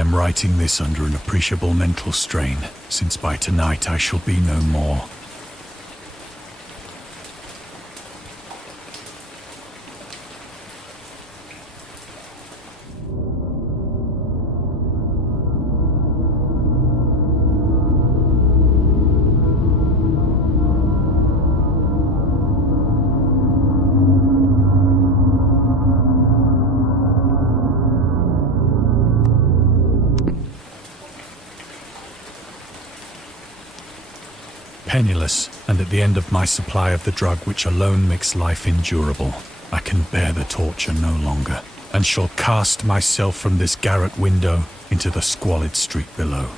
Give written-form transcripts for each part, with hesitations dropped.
am writing this under an appreciable mental strain, since by tonight I shall be no more. Penniless, and at the end of my supply of the drug which alone makes life endurable, I can bear the torture no longer, and shall cast myself from this garret window into the squalid street below.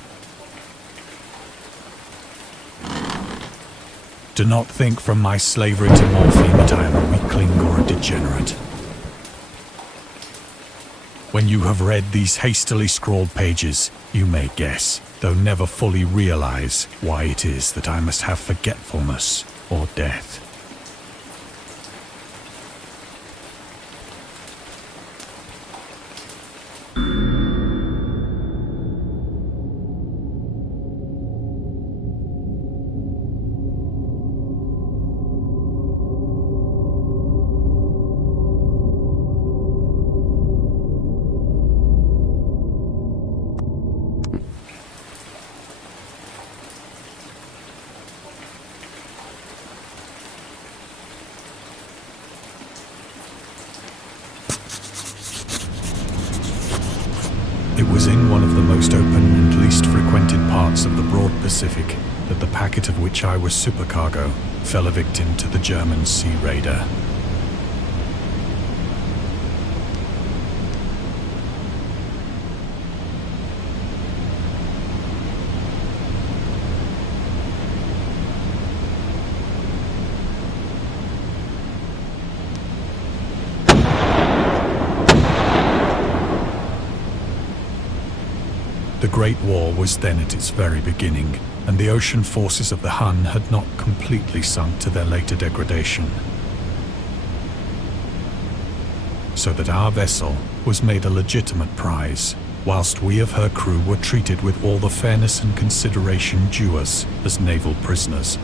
Do not think from my slavery to morphine that I am a weakling or a degenerate. When you have read these hastily scrawled pages, you may guess, though never fully realize, why it is that I must have forgetfulness or death. It was in one of the most open and least frequented parts of the broad Pacific that the packet of which I was supercargo fell a victim to the German sea raider. The Great War was then at its very beginning, and the ocean forces of the Hun had not completely sunk to their later degradation. So that our vessel was made a legitimate prize, whilst we of her crew were treated with all the fairness and consideration due us as naval prisoners.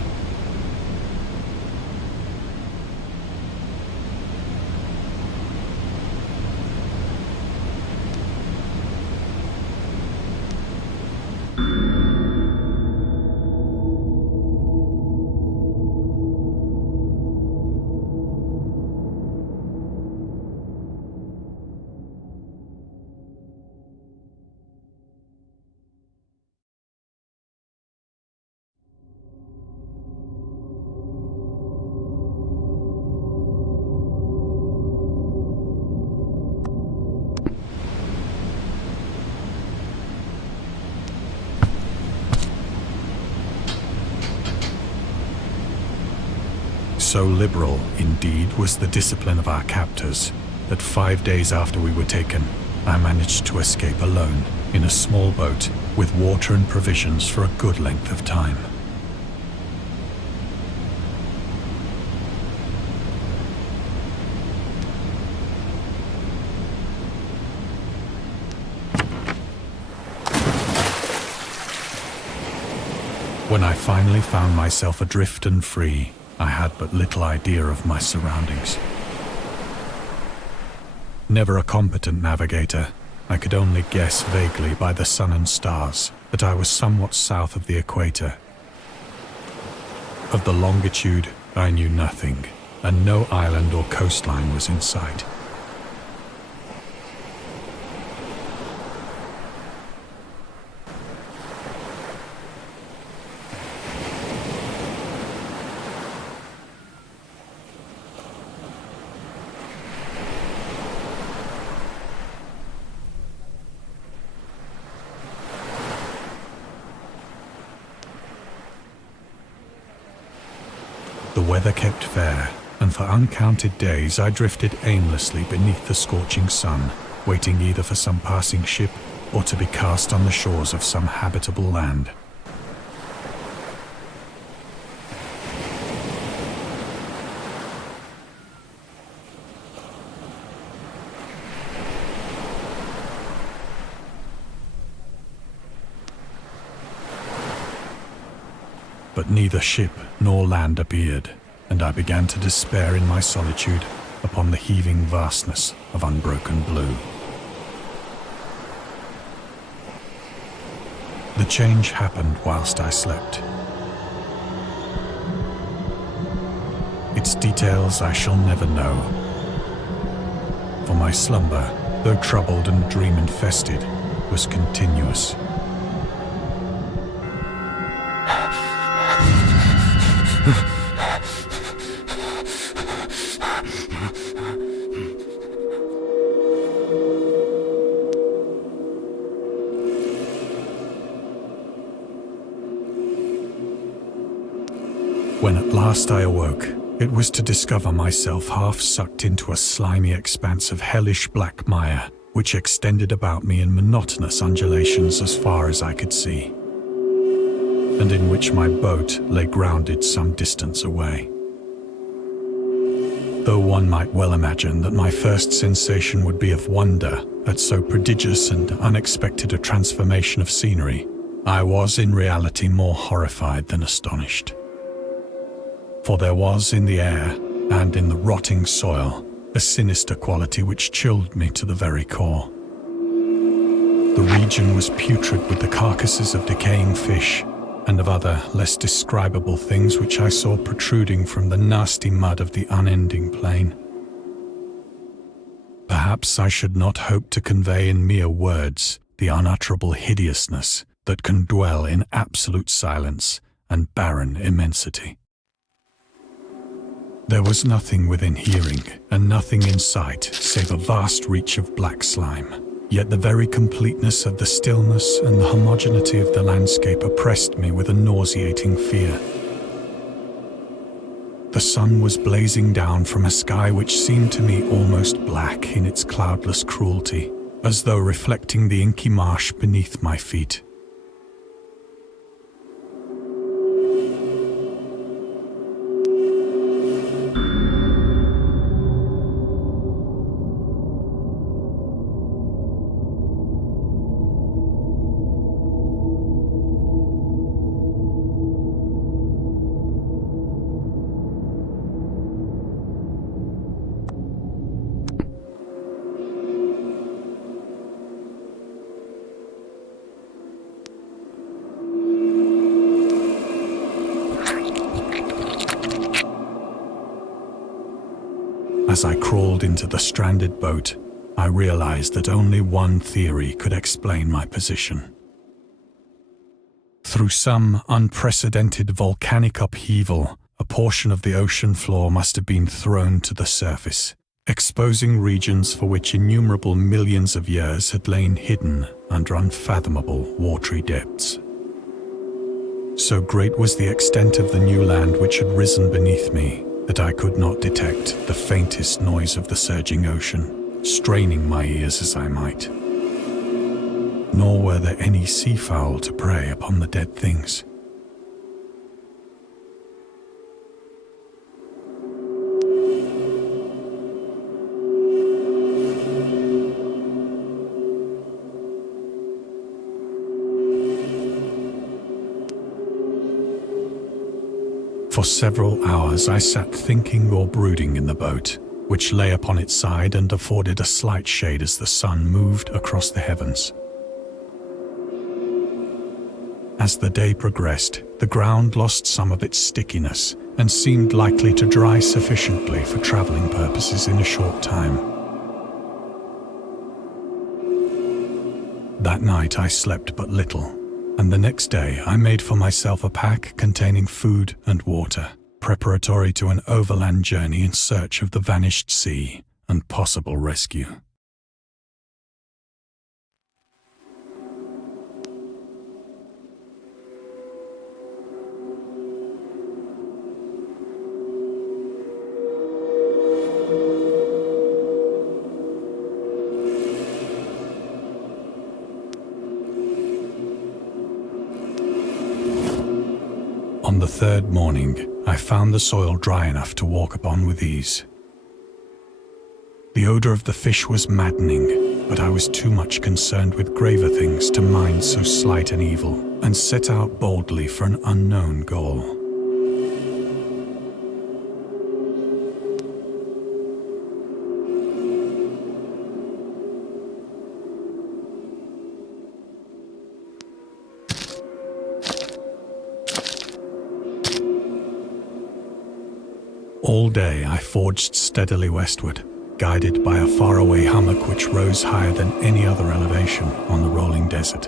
So liberal, indeed, was the discipline of our captors, that 5 days after we were taken, I managed to escape alone, in a small boat, with water and provisions for a good length of time. When I finally found myself adrift and free, I had but little idea of my surroundings. Never a competent navigator, I could only guess vaguely by the sun and stars that I was somewhat south of the equator. Of the longitude, I knew nothing, and no island or coastline was in sight. The weather kept fair, and for uncounted days I drifted aimlessly beneath the scorching sun, waiting either for some passing ship or to be cast on the shores of some habitable land. But neither ship nor land appeared, and I began to despair in my solitude upon the heaving vastness of unbroken blue. The change happened whilst I slept. Its details I shall never know, for my slumber, though troubled and dream-infested, was continuous. When at last I awoke, it was to discover myself half sucked into a slimy expanse of hellish black mire, which extended about me in monotonous undulations as far as I could see, and in which my boat lay grounded some distance away. Though one might well imagine that my first sensation would be of wonder at so prodigious and unexpected a transformation of scenery, I was in reality more horrified than astonished. For there was in the air and in the rotting soil a sinister quality which chilled me to the very core. The region was putrid with the carcasses of decaying fish and of other less describable things which I saw protruding from the nasty mud of the unending plain. Perhaps I should not hope to convey in mere words the unutterable hideousness that can dwell in absolute silence and barren immensity. There was nothing within hearing and nothing in sight save a vast reach of black slime. Yet the very completeness of the stillness and the homogeneity of the landscape oppressed me with a nauseating fear. The sun was blazing down from a sky which seemed to me almost black in its cloudless cruelty, as though reflecting the inky marsh beneath my feet. As I crawled into the stranded boat, I realized that only one theory could explain my position. Through some unprecedented volcanic upheaval, a portion of the ocean floor must have been thrown to the surface, exposing regions for which innumerable millions of years had lain hidden under unfathomable watery depths. So great was the extent of the new land which had risen beneath me that I could not detect the faintest noise of the surging ocean, straining my ears as I might. Nor were there any seafowl to prey upon the dead things. For several hours I sat thinking or brooding in the boat, which lay upon its side and afforded a slight shade as the sun moved across the heavens. As the day progressed, the ground lost some of its stickiness and seemed likely to dry sufficiently for traveling purposes in a short time. That night I slept but little, and the next day I made for myself a pack containing food and water, preparatory to an overland journey in search of the vanished sea and possible rescue. On the third morning, I found the soil dry enough to walk upon with ease. The odor of the fish was maddening, but I was too much concerned with graver things to mind so slight an evil. and set out boldly for an unknown goal. All day I forged steadily westward, guided by a faraway hummock which rose higher than any other elevation on the rolling desert.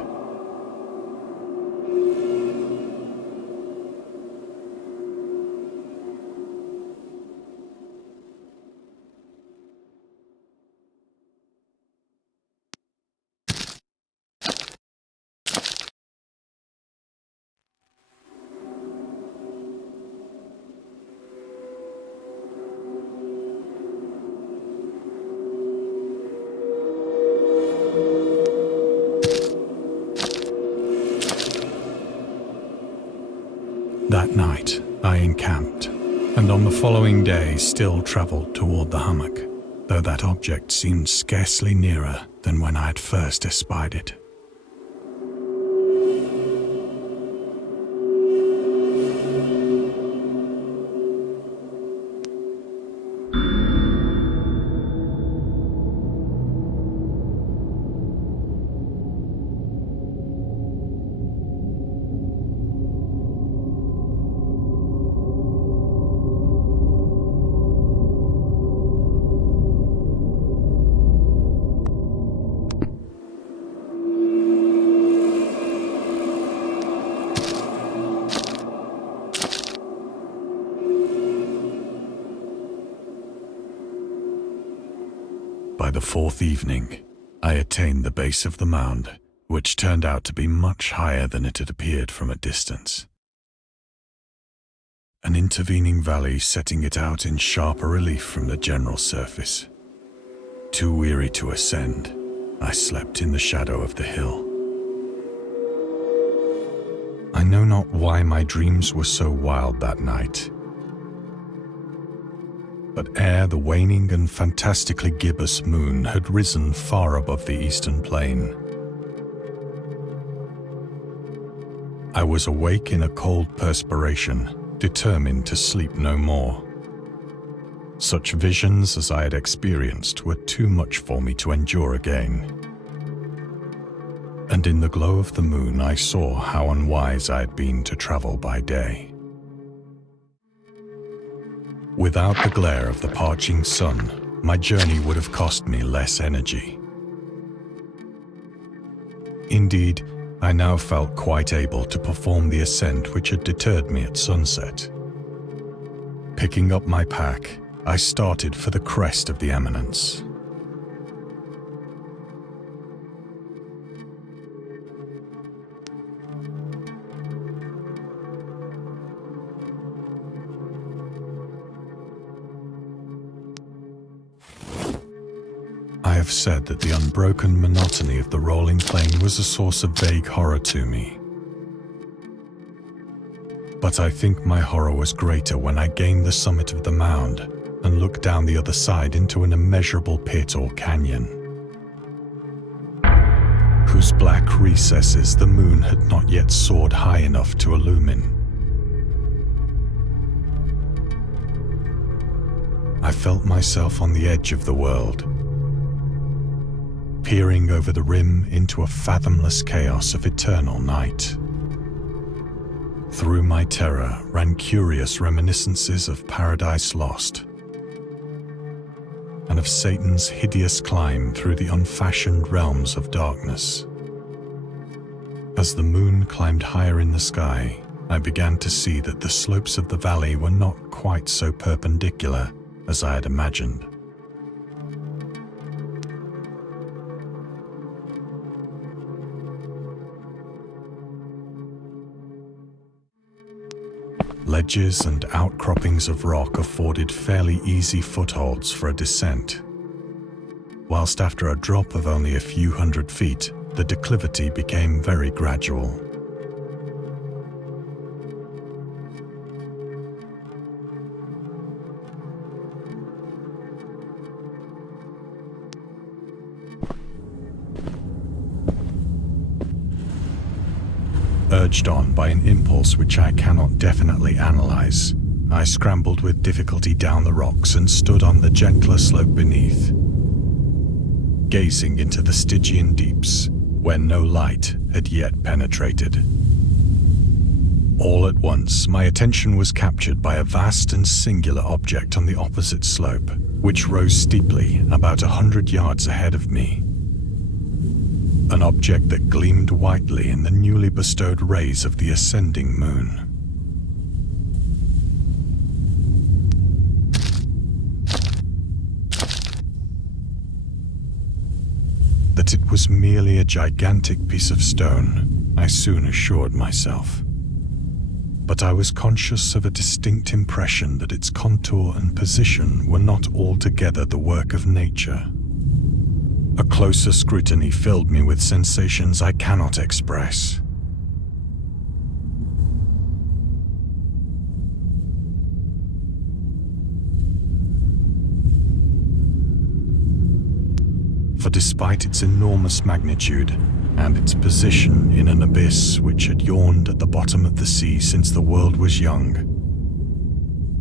That night, I encamped, and on the following day still travelled toward the hummock, though that object seemed scarcely nearer than when I had first espied it. By the fourth evening, I attained the base of the mound, which turned out to be much higher than it had appeared from a distance. An intervening valley setting it out in sharper relief from the general surface. Too weary to ascend, I slept in the shadow of the hill. I know not why my dreams were so wild that night. But ere the waning and fantastically gibbous moon had risen far above the eastern plain, I was awake in a cold perspiration, determined to sleep no more. Such visions as I had experienced were too much for me to endure again. And in the glow of the moon I saw how unwise I had been to travel by day. Without the glare of the parching sun, my journey would have cost me less energy. Indeed, I now felt quite able to perform the ascent which had deterred me at sunset. Picking up my pack, I started for the crest of the eminence. I have said that the unbroken monotony of the rolling plain was a source of vague horror to me. But I think my horror was greater when I gained the summit of the mound and looked down the other side into an immeasurable pit or canyon, whose black recesses the moon had not yet soared high enough to illumine. I felt myself on the edge of the world, peering over the rim into a fathomless chaos of eternal night. Through my terror ran curious reminiscences of Paradise Lost, and of Satan's hideous climb through the unfashioned realms of darkness. As the moon climbed higher in the sky, I began to see that the slopes of the valley were not quite so perpendicular as I had imagined. Ledges and outcroppings of rock afforded fairly easy footholds for a descent, whilst after a drop of only a few hundred feet, the declivity became very gradual. Urged on by an impulse which I cannot definitely analyze, I scrambled with difficulty down the rocks and stood on the gentler slope beneath, gazing into the Stygian deeps where no light had yet penetrated. All at once, my attention was captured by a vast and singular object on the opposite slope, which rose steeply about 100 yards ahead of me. An object that gleamed whitely in the newly bestowed rays of the ascending moon. That it was merely a gigantic piece of stone, I soon assured myself. But I was conscious of a distinct impression that its contour and position were not altogether the work of nature. A closer scrutiny filled me with sensations I cannot express. For despite its enormous magnitude, and its position in an abyss which had yawned at the bottom of the sea since the world was young,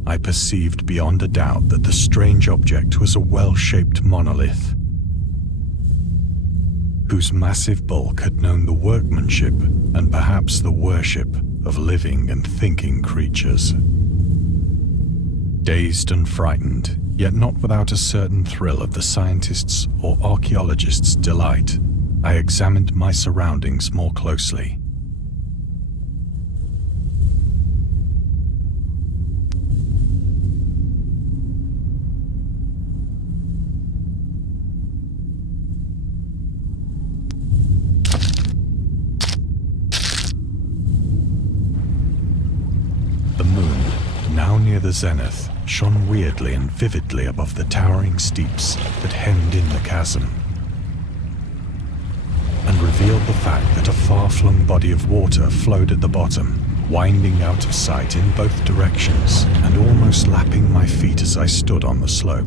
I perceived beyond a doubt that the strange object was a well-shaped monolith, whose massive bulk had known the workmanship and perhaps the worship of living and thinking creatures. Dazed and frightened, yet not without a certain thrill of the scientist's or archaeologist's delight, I examined my surroundings more closely. The moon, now near the zenith, shone weirdly and vividly above the towering steeps that hemmed in the chasm, and revealed the fact that a far-flung body of water flowed at the bottom, winding out of sight in both directions and almost lapping my feet as I stood on the slope.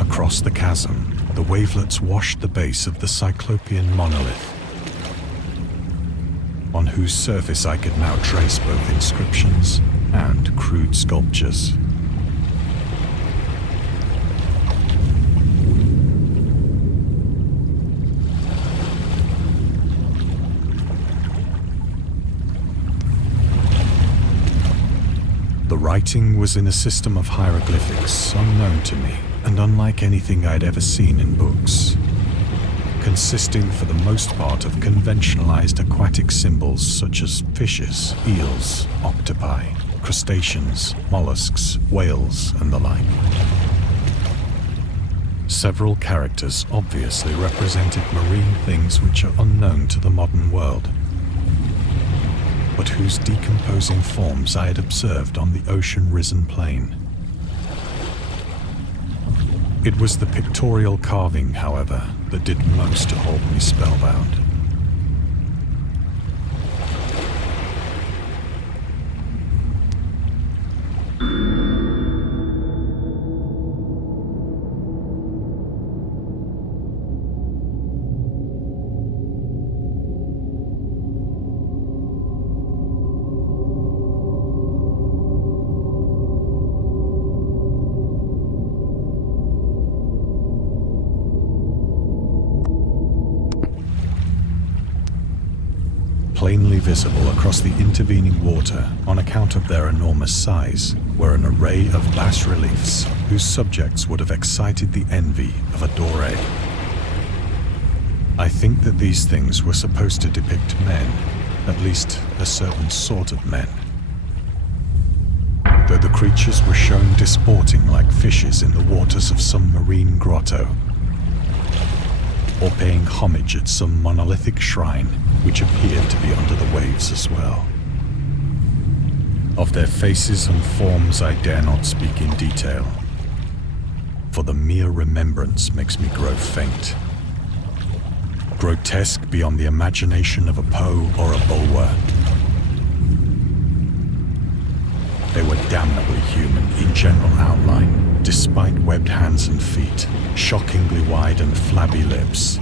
Across the chasm, the wavelets washed the base of the Cyclopean monolith, on whose surface I could now trace both inscriptions and crude sculptures. The writing was in a system of hieroglyphics unknown to me and unlike anything I'd ever seen in books, consisting for the most part of conventionalized aquatic symbols such as fishes, eels, octopi, crustaceans, mollusks, whales, and the like. Several characters obviously represented marine things which are unknown to the modern world, but whose decomposing forms I had observed on the ocean-risen plain. It was the pictorial carving, however, that did most to hold me spellbound. Plainly visible across the intervening water on account of their enormous size were an array of bas-reliefs whose subjects would have excited the envy of a Doré. I think that these things were supposed to depict men, at least a certain sort of men, though the creatures were shown disporting like fishes in the waters of some marine grotto, or paying homage at some monolithic shrine which appeared to be under the waves as well. Of their faces and forms I dare not speak in detail, for the mere remembrance makes me grow faint. Grotesque beyond the imagination of a Poe or a Bulwer, they were damnably human in general outline, despite webbed hands and feet, shockingly wide and flabby lips,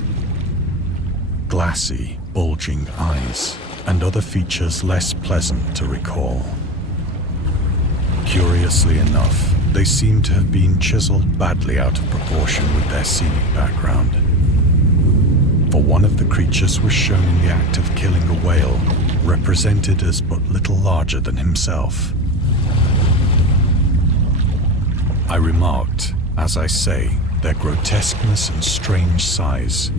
glassy, bulging eyes, and other features less pleasant to recall. Curiously enough, they seem to have been chiseled badly out of proportion with their scenic background. For one of the creatures was shown in the act of killing a whale, represented as but little larger than himself. I remarked, as I say, their grotesqueness and strange size,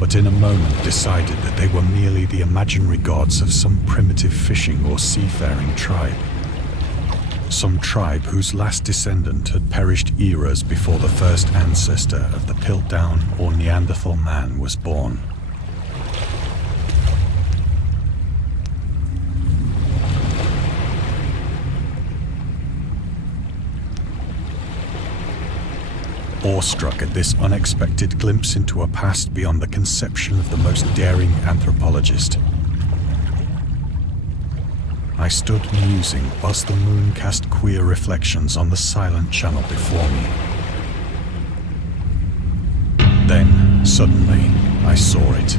but in a moment decided that they were merely the imaginary gods of some primitive fishing or seafaring tribe. Some tribe whose last descendant had perished eras before the first ancestor of the Piltdown or Neanderthal man was born. Awestruck at this unexpected glimpse into a past beyond the conception of the most daring anthropologist, I stood musing whilst the moon cast queer reflections on the silent channel before me. Then, suddenly, I saw it.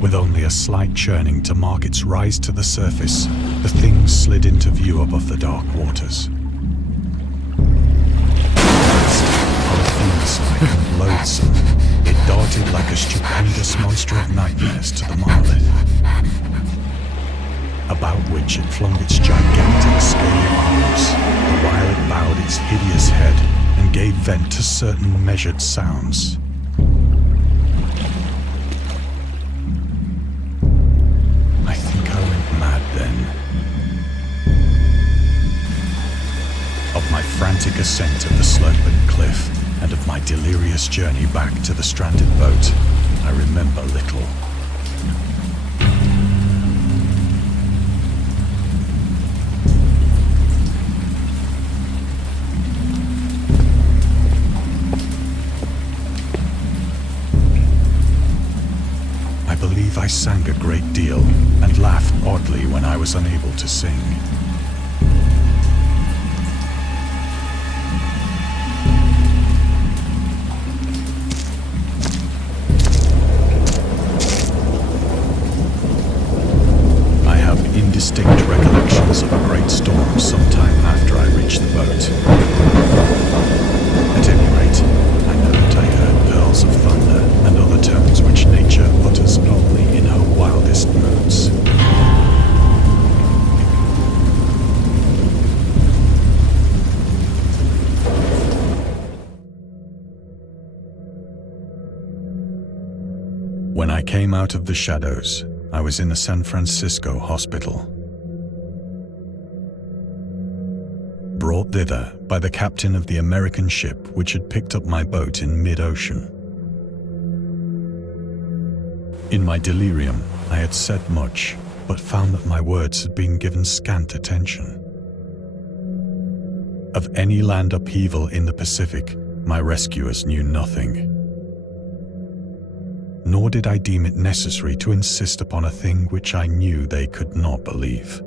With only a slight churning to mark its rise to the surface, the thing slid into view above the dark waters. Polyphemus-like and loathsome, it darted like a stupendous monster of nightmares to the monolith, about which it flung its gigantic scaly arms, while it bowed its hideous head and gave vent to certain measured sounds. I think I went mad then. Of my frantic ascent of the sloping cliff and of my delirious journey back to the stranded boat, I remember little. I sang a great deal and laughed oddly when I was unable to sing. I have indistinct recollections of a great storm sometime after I reached the boat. At any rate, I know that I heard pearls of thunder and other tones which nature utters only in her wildest moods. When I came out of the shadows, I was in a San Francisco hospital. Brought thither by the captain of the American ship which had picked up my boat in mid-ocean. In my delirium, I had said much, but found that my words had been given scant attention. Of any land upheaval in the Pacific, my rescuers knew nothing. Nor did I deem it necessary to insist upon a thing which I knew they could not believe.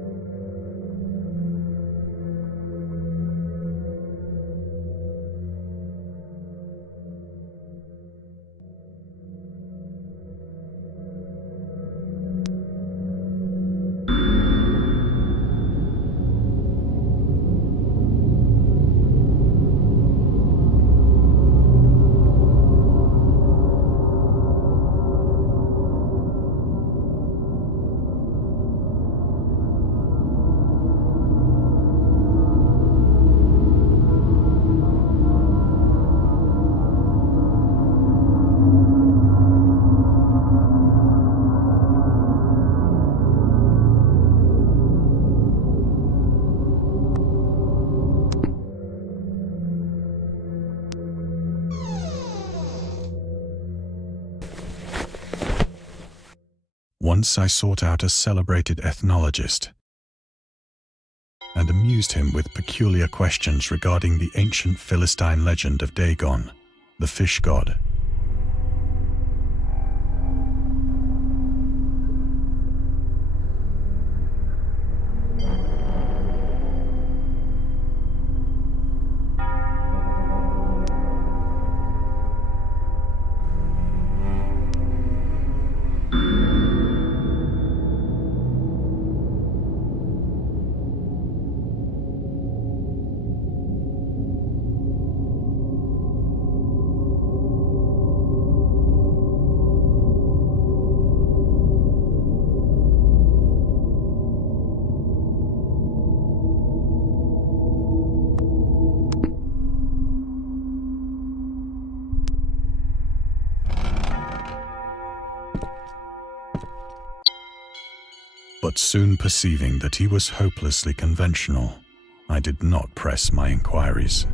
Once I sought out a celebrated ethnologist and amused him with peculiar questions regarding the ancient Philistine legend of Dagon, the fish god. But soon perceiving that he was hopelessly conventional, I did not press my inquiries.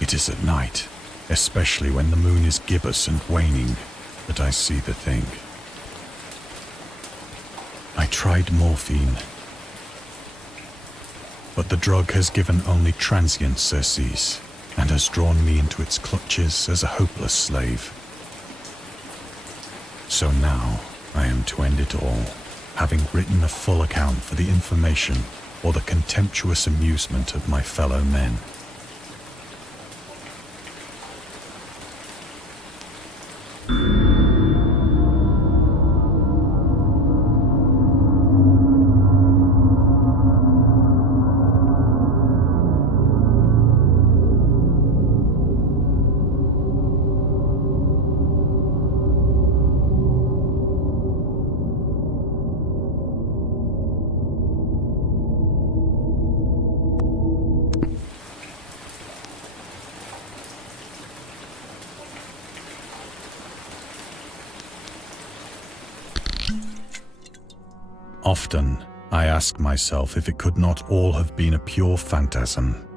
It is at night, especially when the moon is gibbous and waning, that I see the thing. I tried morphine, but the drug has given only transient surcease and has drawn me into its clutches as a hopeless slave. So now I am to end it all, having written a full account for the information or the contemptuous amusement of my fellow men. Often, I ask myself if it could not all have been a pure phantasm.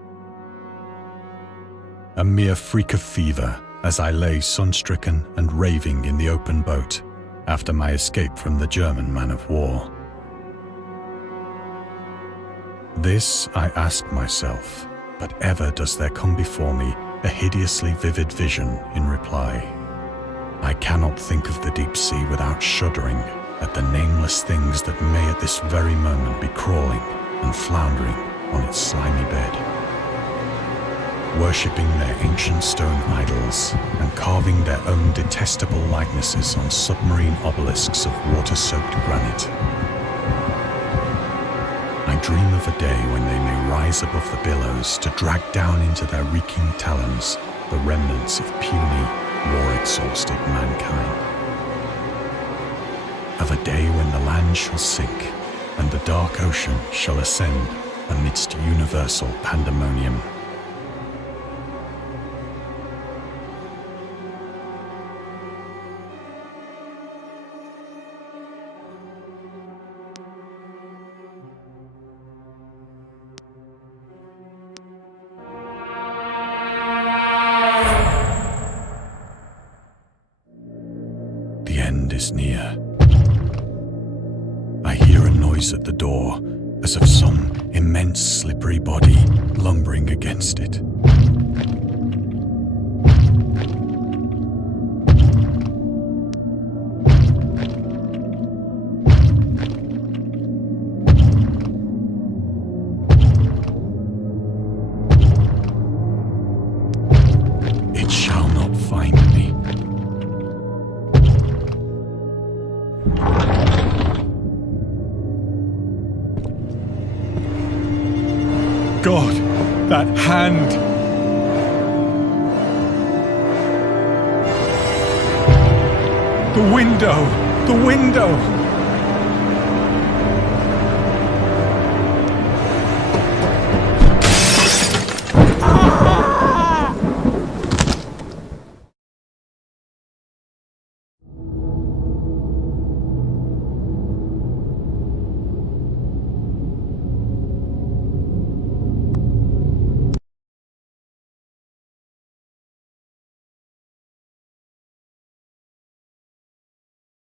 A mere freak of fever as I lay sun-stricken and raving in the open boat after my escape from the German man-of-war. This I ask myself, but ever does there come before me a hideously vivid vision in reply. I cannot think of the deep sea without shuddering at the nameless things that may at this very moment be crawling and floundering on its slimy bed, worshipping their ancient stone idols and carving their own detestable likenesses on submarine obelisks of water-soaked granite. I dream of a day when they may rise above the billows to drag down into their reeking talons the remnants of puny, war-exhausted mankind. Of a day when the land shall sink and the dark ocean shall ascend amidst universal pandemonium. The end is near. I hear a noise at the door, as of some immense slippery body lumbering against it. It shall not find me. God, that hand! The window! The window!